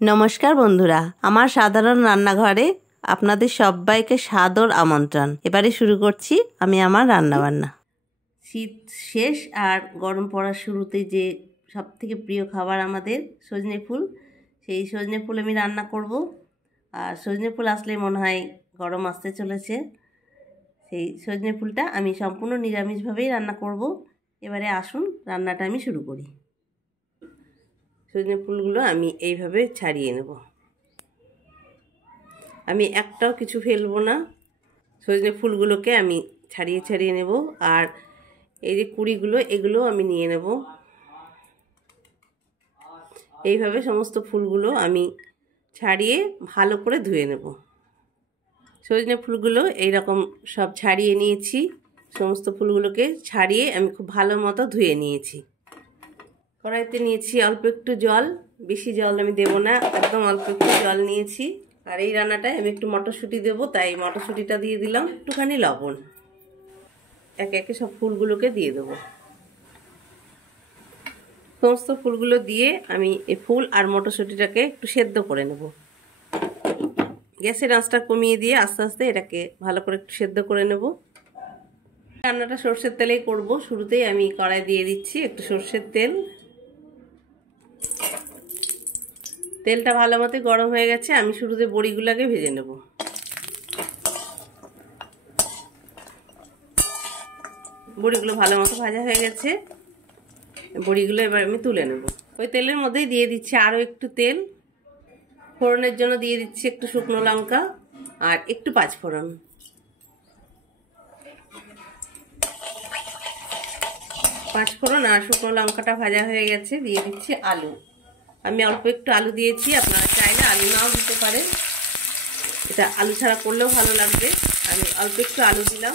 নমস্কার বন্ধুরা, আমার সাধারণ রান্নাঘরে আপনাদের সবাইকে সাদর আমন্ত্রণ। এবারে শুরু করছি আমি আমার রান্নাবান্না। শীত শেষ আর গরম পড়ার শুরুতে যে সবথেকে প্রিয় খাবার আমাদের সজনে ফুল, সেই সজনে ফুল আমি রান্না করব। আর সজনে ফুল আসলে মনে হয় গরম আসতে চলেছে। সেই সজনে ফুলটা আমি সম্পূর্ণ নিরামিষভাবেই রান্না করব। এবারে আসুন রান্নাটা আমি শুরু করি। সজনে ফুলগুলো আমি এইভাবে ছাড়িয়ে নেব। আমি একটাও কিছু ফেলবো না। সজনে ফুলগুলোকে আমি ছাড়িয়ে ছাড়িয়ে নেব। আর এই যে কুঁড়িগুলো, এগুলো আমি নিয়ে নেব। এইভাবে সমস্ত ফুলগুলো আমি ছাড়িয়ে ভালো করে ধুয়ে নেব। সজনে ফুলগুলো এইরকম সব ছাড়িয়ে নিয়েছি। সমস্ত ফুলগুলোকে ছাড়িয়ে আমি খুব ভালো মতো ধুয়ে নিয়েছি। কড়াইতে নিয়েছি অল্প একটু জল, বেশি জল আমি দেব না, একদম অল্প একটু জল নিয়েছি। আর এই রান্নাটায় আমি একটু মটরশুঁটি দেবো, তাই মটরশুঁটিটা দিয়ে দিলাম। একটুখানি লবণ, একে একে সব ফুলগুলোকে দিয়ে দেবো। সমস্ত ফুলগুলো দিয়ে আমি এই ফুল আর মটরশুঁটিটাকে একটু সেদ্ধ করে নেব। গ্যাসের আঁচটা কমিয়ে দিয়ে আস্তে আস্তে এটাকে ভালো করে একটু সেদ্ধ করে নেব। রান্নাটা সর্ষের তেলেই করব। শুরুতেই আমি কড়াই দিয়ে দিচ্ছি একটু সর্ষের তেল। তেলটা ভালো মতো গরম হয়ে গেছে। আমি শুরুতে বড়িগুলোকে ভেজে নেব। বড়িগুলো ভালো মতো ভাজা হয়ে গেছে। বড়িগুলো এবার আমি তুলে নেব। ওই তেলের মধ্যেই দিয়ে দিচ্ছি আরও একটু তেল। ফোড়নের জন্য দিয়ে দিচ্ছি একটু শুকনো লঙ্কা আর একটু পাঁচফোড়ন। পাঁচফোড়ন আর শুকনো লঙ্কাটা ভাজা হয়ে গেছে। দিয়ে দিচ্ছি আলু। আমি অল্প একটু আলু দিয়েছি, আপনারা চাইলে আলু নাও দিতে পারেন। এটা আলু ছাড়া করলেও ভালো লাগবে। আমি অল্প একটু আলু দিলাম,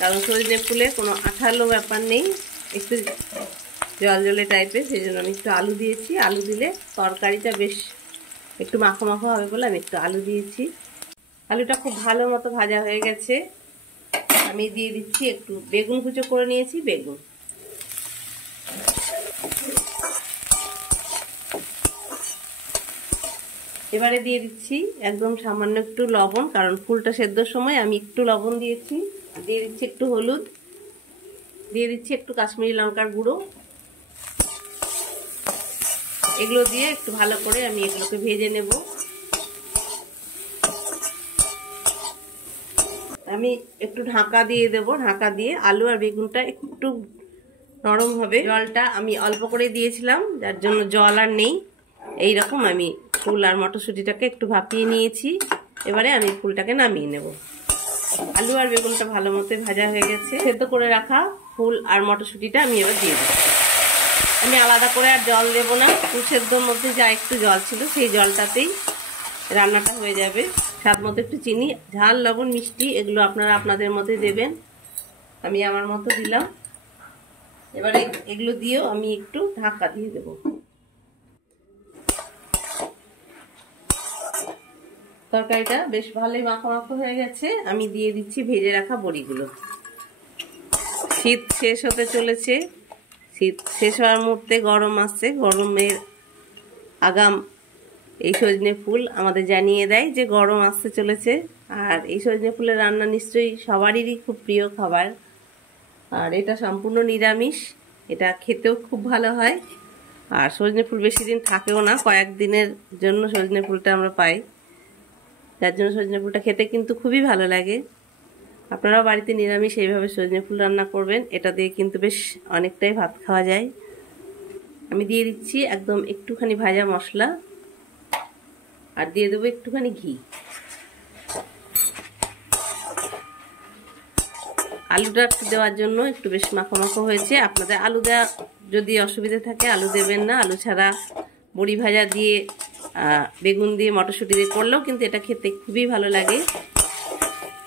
কারণ সজনে ফুলে কোনো আঠালো ব্যাপার নেই, একটু জল জলে টাইপের, সেই জন্য আমি একটু আলু দিয়েছি। আলু দিলে তরকারিটা বেশ একটু মাখো মাখো হবে বলে আমি একটু আলু দিয়েছি। আলুটা খুব ভালো মতো ভাজা হয়ে গেছে। আমি দিয়ে দিচ্ছি একটু বেগুন কুচো করে নিয়েছি, বেগুন। এবারে দিয়ে দিচ্ছি একদম সামান্য একটু লবণ, কারণ ফুলটা সেদ্ধর সময় আমি একটু লবণ দিয়েছি। দিয়ে দিচ্ছি একটু হলুদ, দিয়ে দিচ্ছি একটু কাশ্মীরি লঙ্কার গুঁড়ো। এগুলো দিয়ে একটু ভালো করে আমি এগুলোকে ভেজে নেব। আমি একটু ঢাকা দিয়ে দেব। ঢাকা দিয়ে আলু আর বেগুনটা একটু নরম হবে। জলটা আমি অল্প করে দিয়েছিলাম, যার জন্য জল আর নেই। এইরকম আমি ফুল আর মটরশুঁটিটাকে একটু ভাপিয়ে নিয়েছি। এবারে আমি ফুলটাকে নামিয়ে নেব। আলু আর বেগুনটা ভালো মতো ভাজা হয়ে গেছে। সেদ্ধ করে রাখা ফুল আর মটরশুঁটিটা আমি এবার দিয়ে দেবো। আমি আলাদা করে আর জল দেবো না। ফুল সেদ্ধর মধ্যে যা একটু জল ছিল সেই জলটাতেই রান্নাটা হয়ে যাবে। স্বাদ মতো একটু চিনি, ঝাল, লবণ, মিষ্টি এগুলো আপনারা আপনাদের মধ্যে দেবেন। আমি আমার মতো দিলাম। এবারে এগুলো দিয়েও আমি একটু ঢাকা দিয়ে দেব। তরকারিটা বেশ ভালোই মাখো মাখো হয়ে গেছে। আমি দিয়ে দিচ্ছি ভেজে রাখা বড়িগুলো। শীত শেষ হতে চলেছে। শীত শেষ হওয়ার মুহূর্তে গরম আসছে। গরমের আগাম এই সজনে ফুল আমাদের জানিয়ে দেয় যে গরম আসতে চলেছে। আর এই সজনে ফুলের রান্না নিশ্চয়ই সবারই খুব প্রিয় খাবার। আর এটা সম্পূর্ণ নিরামিষ। এটা খেতেও খুব ভালো হয়। আর সজনে ফুল বেশি দিন থাকেও না, কয়েকদিনের জন্য সজনে ফুলটা আমরা পাই, যার জন্য সজনে ফুলটা খেতে কিন্তু খুবই ভালো লাগে। আপনারাও বাড়িতে নিরামিষ এইভাবে সজনে ফুল রান্না করবেন। এটা দিয়ে কিন্তু বেশ অনেকটাই ভাত খাওয়া যায়। আমি দিয়ে দিচ্ছি একদম একটুখানি ভাজা মশলা আর দিয়ে দেবো একটুখানি ঘি। আলুটা একটু দেওয়ার জন্য একটু বেশ মাখো মাখো হয়েছে। আপনাদের আলু দেওয়া যদি অসুবিধা থাকে আলু দেবেন না। আলু ছাড়া বড়ি ভাজা দিয়ে, বেগুন দিয়ে, মটরশুঁটি দিয়ে করলেও কিন্তু এটা খেতে খুবই ভালো লাগে।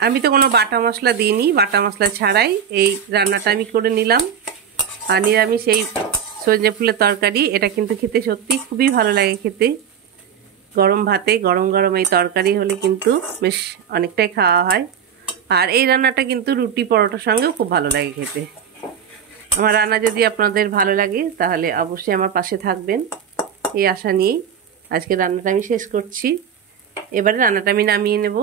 আমি তো কোনো বাটা মশলা দিইনি, বাটা মশলা ছাড়াই এই রান্নাটা আমি করে নিলাম। আর নিরামিষ এই সজনে ফুলের তরকারি, এটা কিন্তু খেতে সত্যি খুবই ভালো লাগে খেতে। গরম ভাতে গরম গরম এই তরকারি হলে কিন্তু বেশ অনেকটাই খাওয়া হয়। আর এই রান্নাটা কিন্তু রুটি পরোটার সঙ্গেও খুব ভালো লাগে খেতে। আমার রান্না যদি আপনাদের ভালো লাগে তাহলে অবশ্যই আমার পাশে থাকবেন, এই আশা নিয়েই আজকে রান্নাটা আমি শেষ করছি। এবারে রান্নাটা আমি নামিয়ে নেব।